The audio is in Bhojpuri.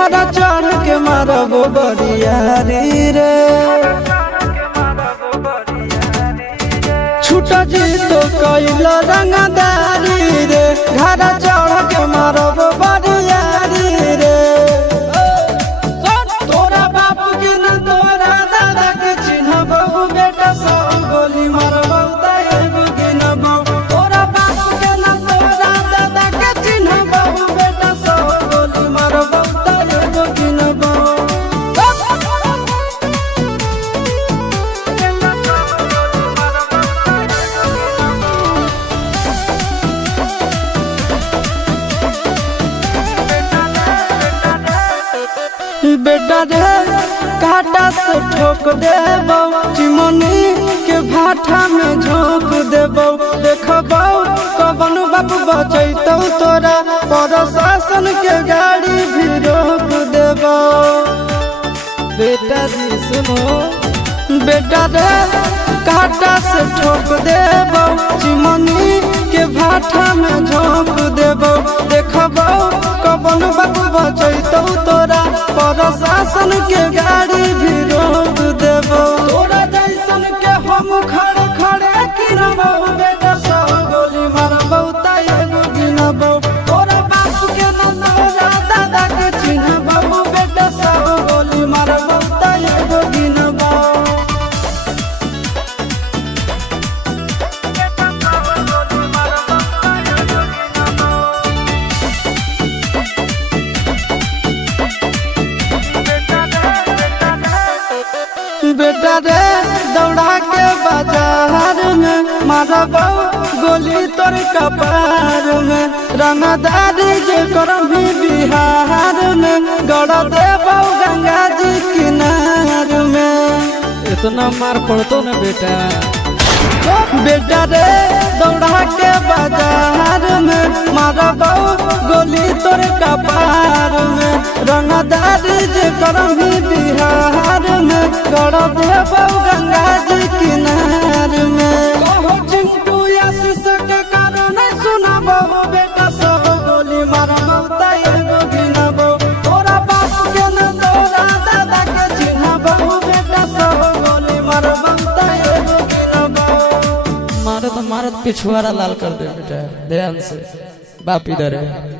घर चढ़ के मारब बरियारी रे छूट जी तो कैल रंगदारी रे घर चढ़ के मारब बरियारी रे तोरा बाप के न तोरा दादा के चिन्हब बेटा सब गोली मारब तैगो गिनब तोरा बाप के न तोरा दादा के चिन्हब बेटा सब गोली मारब तैगो गिनब बेटा रे काटा से ठोक देबो चिमनी के भाटा में झोंक देबो देखबो कवन बाप बचैतौ तोरा प्रशासन के गाड़ी भी रोक देबो बेटा जी सुनो बेटा रे काटा से ठोक देबो चिमनी के भाटा में झोंक देबो देखबो कवन बाप बचैतौ तोरा प्रशासन के गाड़ी भी रोक देबो तोरा जैसन के हम खड़े खड़े गिनबो बेटा सब गोली मारबो तैगो गिनबो तोरा बाप के न तोरा दादा के चिन्हबो बेटा सब गोली मारबो तैगो गिनबो बेटा रे दौड़ा के बाजार में मारबो गोली तोर कपार में रंगदारी जे करबी बिहार में गड़ देबो गंगा जी किनार में इतना मार पड़तो न बेटा बेटा रे दौड़ा के बाजार में मारबो गोली तोर कपार में रंगदारी जे करबी बिहार में गड़ देबो गंगा जी किनार में कहो चिंटू आशीष के कारण सुनाबो बेटा सब गोली मारबो तैगो गिनबो तोरा बाप के न तोरा दादा के चिन्हबो बेटा सब गोली मारबो तैगो गिनबो मारत मारत पिछुआरा लाल कर दे बेटा ध्यान से बाप इधर है।